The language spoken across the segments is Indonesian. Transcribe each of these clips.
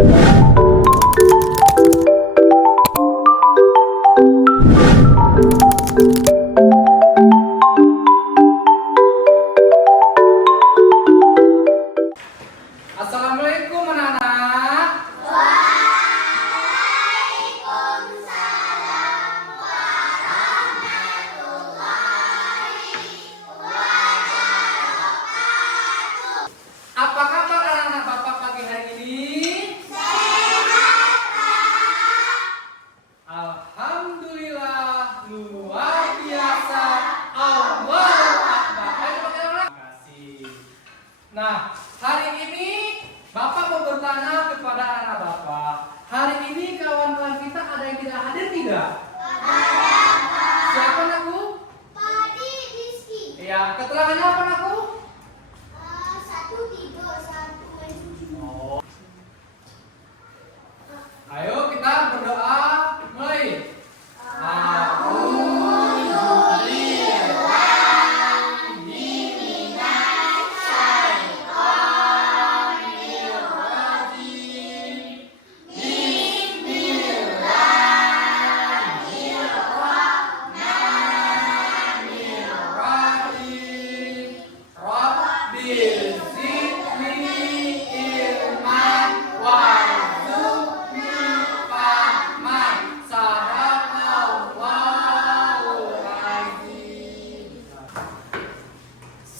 Assalamualaikum anak-anak. Waalaikumsalam warahmatullahi wabarakatuh. Apa kabar anak-anak Bapak pagi hari ini? Sehat, Pak. Alhamdulillah, luar biasa. Allahu Akbar. Ayo pakai orang. Terima kasih. Nah, hari ini Bapak mau bertanya kepada anak Bapak. Hari ini kawan-kawan kita ada yang tidak hadir tidak? Ada, Pak. Siapa anakku? Padi Rizky. Ya, keterangannya apa anakku? Satu tidur, satu main cuci. Oh. Ayo kita berdoa. Mulai.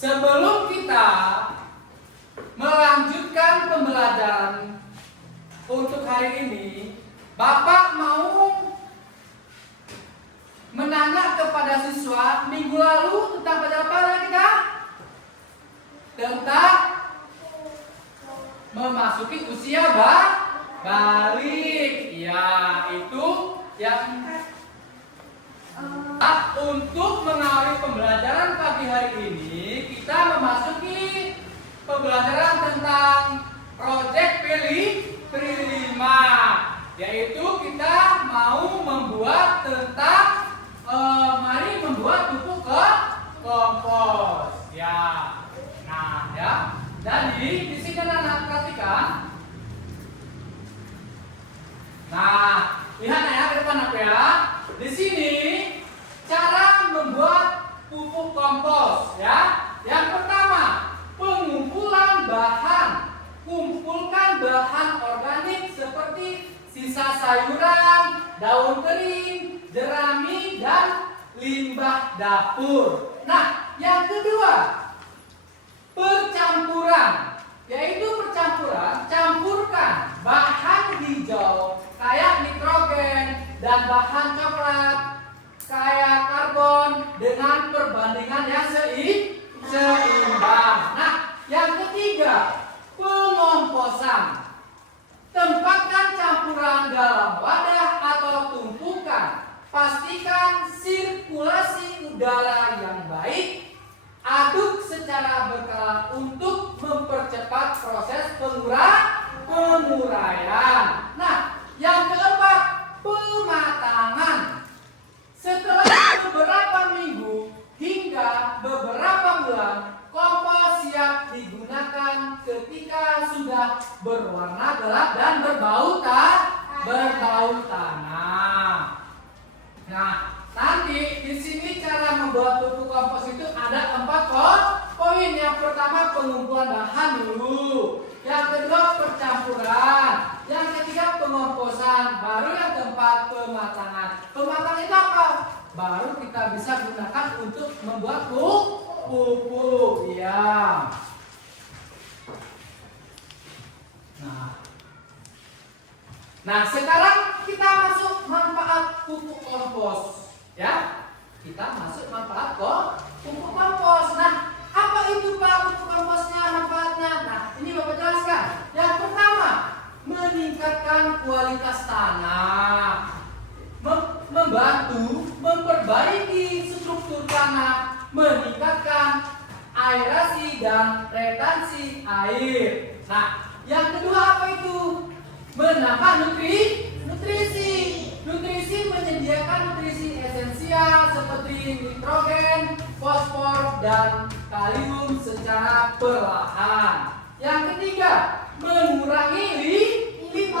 Sebelum kita melanjutkan pembelajaran untuk hari ini, Bapak mau menanya kepada siswa minggu lalu tentang pelajaran apa kita? Tentang memasuki usia balik. Ya, itu yang untuk mengawali pembelajaran pagi hari ini, kita memasuki pembelajaran tentang proyek P5, yaitu kita mau membuat tentang mari membuat pupuk kompos. Ya. Nah, ya. Jadi di sini anak perhatikan. Nah, lihat ya ke depan aku ya. Di sini cara membuat pupuk kompos ya. Yang pertama, pengumpulan bahan. Kumpulkan bahan organik seperti sisa sayuran, daun kering, jerami dan limbah dapur. Nah, yang kedua, percampuran, yaitu campurkan bahan hijau kayak nitrogen dan bahan coklat kayak karbon dengan perbandingan yang seimbang. Nah, yang ketiga, pengomposan. Tempatkan campuran dalam wadah atau tumpukan. Pastikan sirkulasi udara yang baik. Aduk secara berkala untuk mempercepat proses penguraian. Nah, yang keempat, pematangan. Setelah beberapa minggu hingga beberapa bulan, kompos siap digunakan ketika sudah berwarna gelap dan berbau tanah. Nah, nanti di sini cara membuat pupuk kompos itu ada 4 poin. Yang pertama, pengumpulan bahan dulu. Yang kedua, percampuran. Yang ketiga, pengomposan. Baru yang keempat, pematangan. Pematangan itu apa? Baru kita bisa gunakan untuk membuat pupuk. Ya. Nah, sekarang kita masuk manfaat pupuk kompos. Ya, kita masuk manfaat pupuk kompos. Nah, apa itu Pak pupuk komposnya, manfaatnya? Nah, ini Bapak jelaskan. Yang pertama, meningkatkan kualitas tanah, membantu memperbaiki struktur tanah, meningkatkan aerasi dan retensi air. Nah, yang kedua apa itu? Menambah nutrisi. Nutrisi menyediakan nutrisi esensial seperti nitrogen, fosfor, dan kalium secara perlahan. Yang ketiga, mengurangi limbah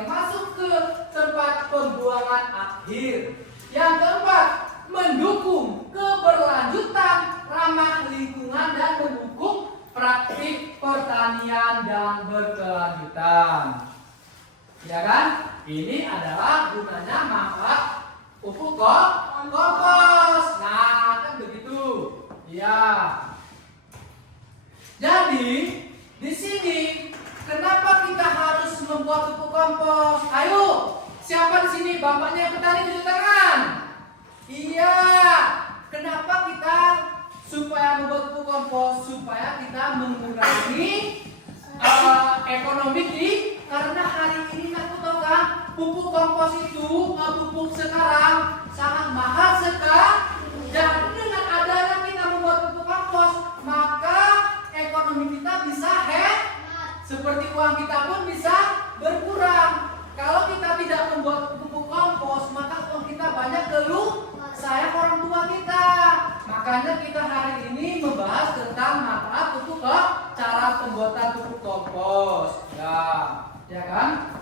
yang masuk ke tempat pembuangan akhir. Yang keempat, mendukung keberlanjutan ramah lingkungan dan mendukung praktik pertanian dan berkelanjutan. Ya kan? Ini adalah gunanya manfaat pupuk kompos. Nah, kan begitu. Ya. Jadi, di sini kenapa kita harus membuat pupuk kompos? Ayo, siapa di sini bapaknya yang petani tunjuk tangan? Iya. Kenapa kita supaya membuat pupuk kompos? Supaya kita mengurangi ekonomi karena hari ini aku tahu kan pupuk kompos itu pupuk sekarang sangat mahal sekali. Jadi dengan adanya kita membuat pupuk kompos maka ekonomi kita bisa seperti uang kita pun bisa berkurang. Kalau kita tidak membuat pupuk kompos maka uang kita banyak keluh sayang orang tua kita. Makanya kita hari ini membahas tentang manfaat pupuk cara pembuatan pupuk kompos. Ya kan?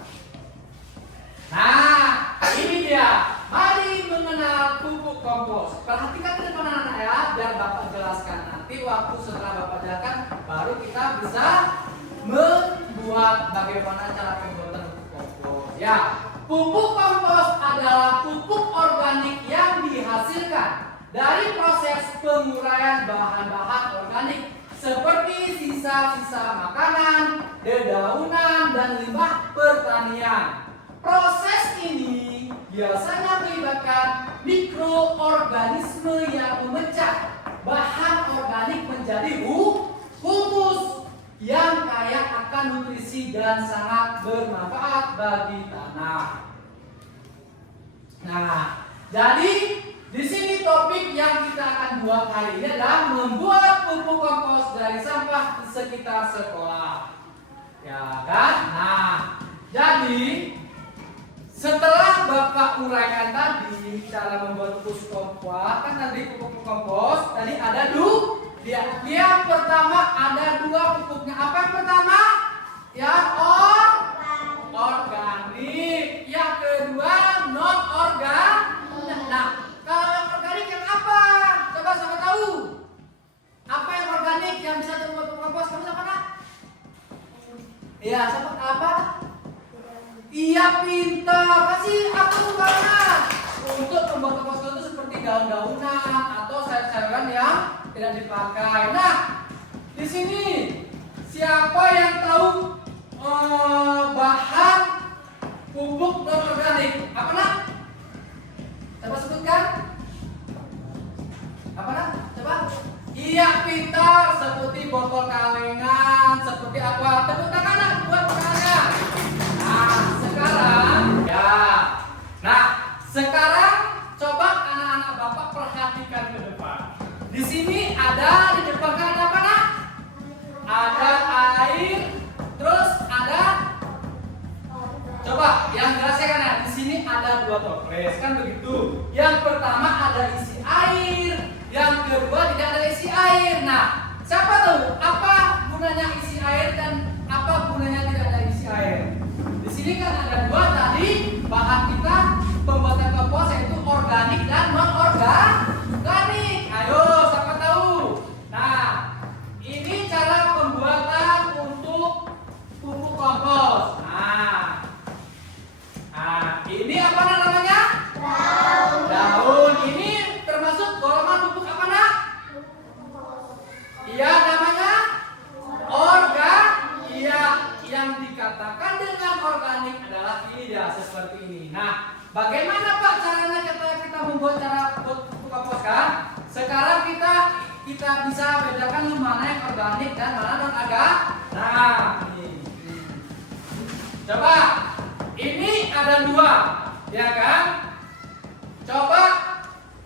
Nah, ini dia. Mari mengenal pupuk kompos. Perhatikan ke depan anak ya, biar Bapak jelaskan. Nanti waktu setelah Bapak jelaskan, baru kita bisa membuat bagaimana cara pembuatan pupuk kompos. Ya, pupuk kompos adalah pupuk organik yang dihasilkan dari proses penguraian bahan-bahan organik seperti sisa-sisa makanan, dedaunan, dan limbah pertanian. Proses ini biasanya melibatkan mikroorganisme yang memecah bahan organik menjadi humus yang kaya akan nutrisi dan sangat bermanfaat bagi tanah. Nah, jadi di sini topik yang kita akan buat hari ini adalah membuat pupuk kompos dari sampah di sekitar sekolah. Ya kan? Nah, jadi setelah Bapak uraikan tadi cara membuat pupuk kompos, kan tadi pupuk kompos tadi ada yang pertama ada dua pupuknya. Apa yang pertama? Yang organik. Yang kedua non organik. Nah, kalau yang organik yang apa? Coba siapa tahu? Apa yang organik yang bisa membuat pupuk kompos? Kamu siapa nak? Iya, siapa apa? Iya, pintar. Kasih aku sumbangan. Untuk membuat kompos itu seperti daun-daunan atau sayur-sayuran yang tidak dipakai. Nah, di sini siapa yang tahu bahan pupuk non organik? Apa nak? Coba sebutkan. Apa nak? Coba. Iya, pintar. Seperti botol kalengan, seperti apa? Tepuk tangan nak buat pekannya. Nah, sekarang ya. Nah, sekarang coba anak-anak Bapak perhatikan ke depan. Di sini ada di depan kan ada apa nak? Ada air, terus ada. Coba yang jelaskan ya. Di sini ada dua toples kan begitu. Yang pertama ada isi air, yang kedua tidak ada isi air. Nah, siapa tahu apa gunanya isi air dan apa gunanya tidak ada isi air? Di sini kan ada dua tadi bahan kita pembuatan kompos yaitu organik dan non organik. Ayo, siapa tahu? Nah, ini cara pembuatan untuk pupuk kompos. Nah, ini apa namanya? Daun. Ini termasuk golongan pupuk apa nak? Iya, namanya Iya, yang dikatakan dengan organik adalah ini dia seperti ini. Nah, bagaimana Pak caranya kita membuat cara pupuk kompos kan? Sekarang kita bisa bedakan mana yang organik dan mana non organik. Nah, ini. Coba, ini ada dua, ya kan? Coba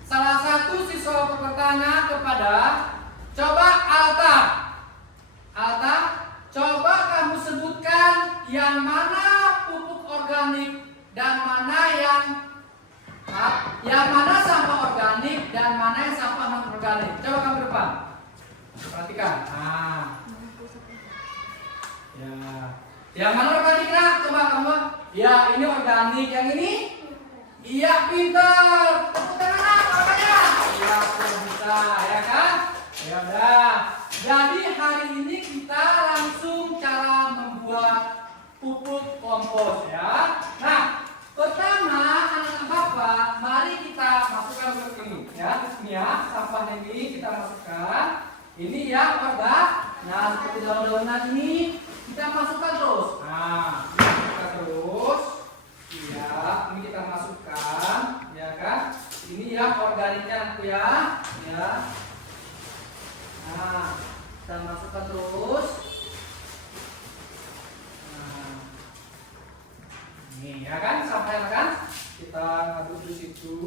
salah satu siswa bertanya kepada coba Alta, coba kamu sebutkan yang mana pupuk organik dan mana yang mana sampah organik dan mana yang sampah non organik. Coba kamu depan, perhatikan. Nah, ya, yang mana organik nak? Coba kamu Ya, ini organik. Yang ini? Iya, pintar. Tepuk tangan apanya? Iya, bisa, ya kan? Ya udah. Jadi hari ini kita langsung cara membuat pupuk kompos ya. Nah, pertama anak-anak Bapak, mari kita masukkan ke ini ya. Ini ya, sampahnya ini kita masukkan. Ini ya, Bapak. Nah, seperti daun-daunan ini kita masukkan terus. Nah, kita terus. Ya, ini kita masukkan, ya kan? Ini ya organiknya aku ya. Ya. Nah, kita masukkan terus. Nah, ini ya kan, sampai kan? Kita aduk di situ.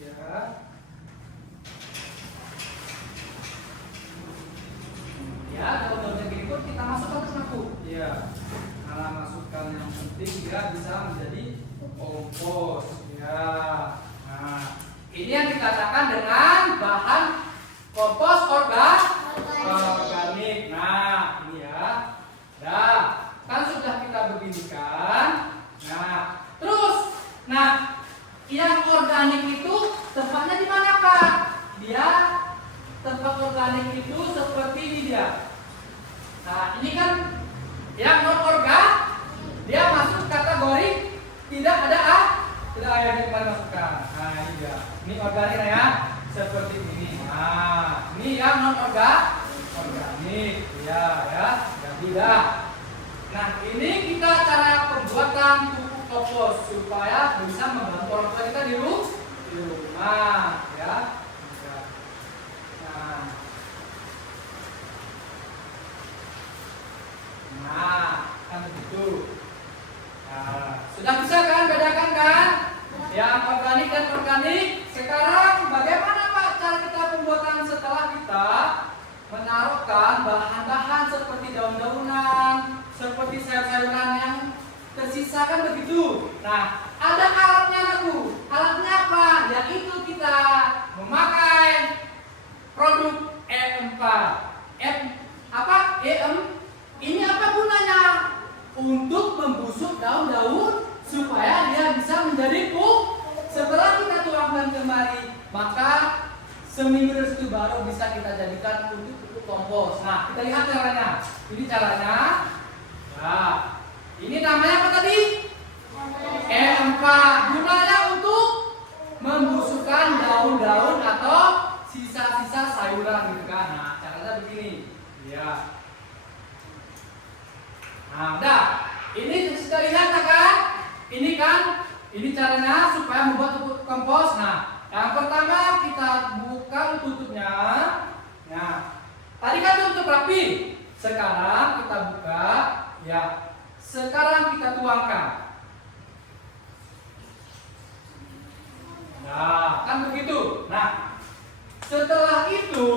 Ya. Ya, daun-daunnya gini pun kita masukkan ke aku. Ya. Nah, masukkan yang penting dia bisa menjadi kompos. Ya. Nah, ini yang dikatakan dengan bahan kompos organik. Nah, ini ya. Nah, kan sudah kita beginikan. Nah, terus, nah, yang organik itu tempatnya di mana, Pak? Dia tempat organik itu seperti ini dia. Nah, ini kan yang non organ, dia masuk kategori tidak ada tidak ada yang kemarin masukkan. Nah, ini dia. Ini organik ya, seperti ini. Nah, ini yang non organik, ya, jadi dah. Nah, ini kita cara pembuatan pupuk kompos supaya bisa membantu orang tua kita di rumah, ya. Nah, kan begitu. Nah, sudah bisa kan bedakan kan? Yang organik dan organik. Sekarang bagaimana Pak cara kita pembuatan setelah kita menaruhkan bahan-bahan seperti daun-daunan, seperti sayur-sayuran yang tersisa kan begitu. Nah, ada alatnya aku. Alatnya apa? Yaitu kita memakai produk E4. Ini apa gunanya? Untuk membusuk daun-daun supaya dia bisa menjadi pupuk. Setelah kita tuangkan kembali, maka seminggu dari situ baru bisa kita jadikan untuk pupuk kompos. Nah, kita lihat caranya. Ini caranya. Nah, ini namanya apa tadi? E4. Gunanya untuk membusukkan daun-daun atau sisa-sisa sayuran gitu kan. Nah, caranya begini. Ya. Nah, udah. Ini sudah lihat kan? Ini kan, ini caranya supaya membuat pupuk kompos. Nah, yang pertama kita buka tutupnya. Nah, tadi kan tutup rapi. Sekarang kita buka, ya. Sekarang kita tuangkan. Nah, kan begitu. Nah, setelah itu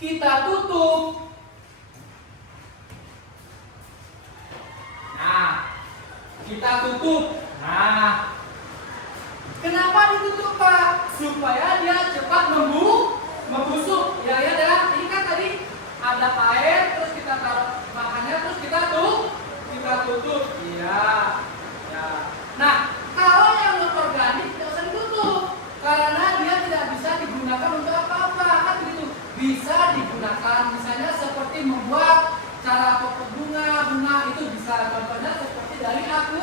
kita tutup. Nah, kita tutup. Nah, kenapa ditutup Pak? Supaya dia cepat membusuk. Ya. Ini kan tadi ada air, terus kita taruh bahannya, terus kita tutup. Iya. Ya. Nah, kalau yang non organik tidak usah ditutup, karena dia tidak bisa digunakan untuk apa-apa. Kan begitu. Bisa digunakan misalnya seperti membuat cara pupuk bunga itu bisa, contohnya seperti dari aqua.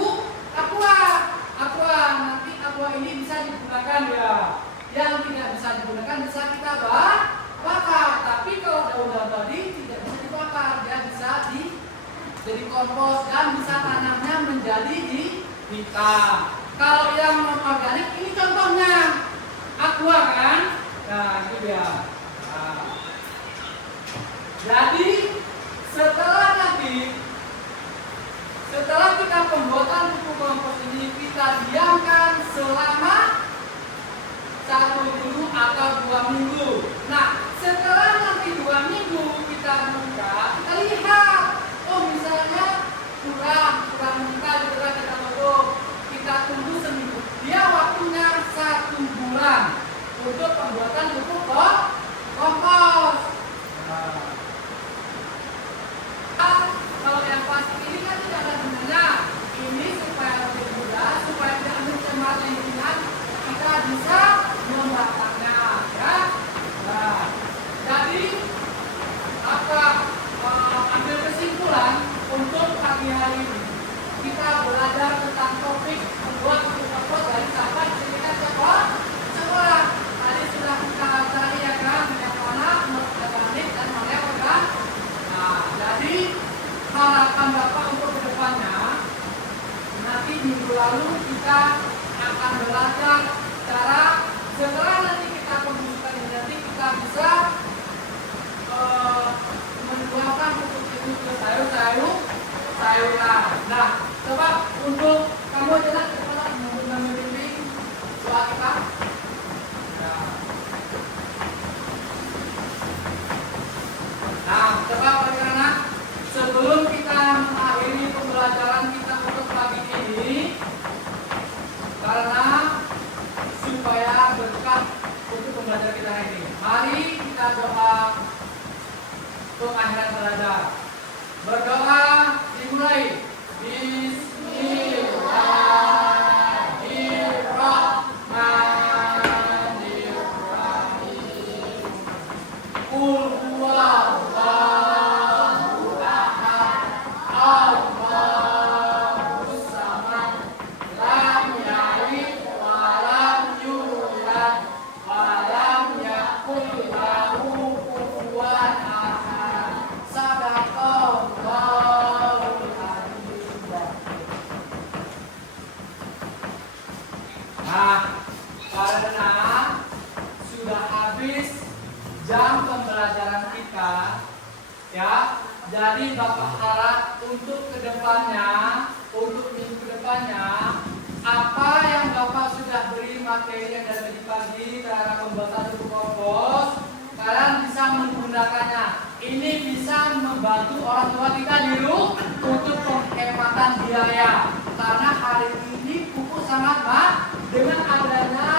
Nanti aqua ini bisa digunakan ya. Yang tidak bisa digunakan bisa kita bakar. Tapi kalau daun-daun tadi tidak bisa dibakar, dia bisa jadi kompos dan bisa tanamnya menjadi hitam. Kalau yang non organik ini contohnya aqua kan. Nah, itu dia. Nah. Jadi setelah kita pembuatan pupuk kompos ini kita diamkan selama 1 minggu atau 2 minggu. Nah, setelah nanti 2 minggu kita buka, kita lihat, oh misalnya kurang kita tutup, kita tunggu seminggu. Dia waktunya 1 bulan untuk pembuatan pupuk kompos. Nah. Kalau yang plastik ini kan tidak ada gunanya. sayuran. Nah, coba untuk kamu aja lah, coba membimbing soal kita. Nah, coba bagaimana sebelum kita mengakhiri pembelajaran kita untuk pagi ini, karena supaya berkah untuk pembelajaran kita hari ini. Mari kita doa pengakhiran belajar. Berdoa dimulai. Bismillahirrahmanirrahim. Qul huwallahu ahad. Allahus samad. Lam yalid wa lam yulad wa lam yakul lahu kufuwan ahad. Sadaqallahul azim. Nah, karena sudah habis jam pembelajaran kita, ya. Jadi Bapak harap untuk kedepannya, untuk minggu kedepannya, apa yang Bapak sudah beri materinya dari pagi terhadap pembuatan buku kompos, kalian bisa menggunakannya. Ini bisa membantu orang tua kita di rumah untuk penghematan biaya. Karena hari ini pupuk sangat mahal. Dengan adanya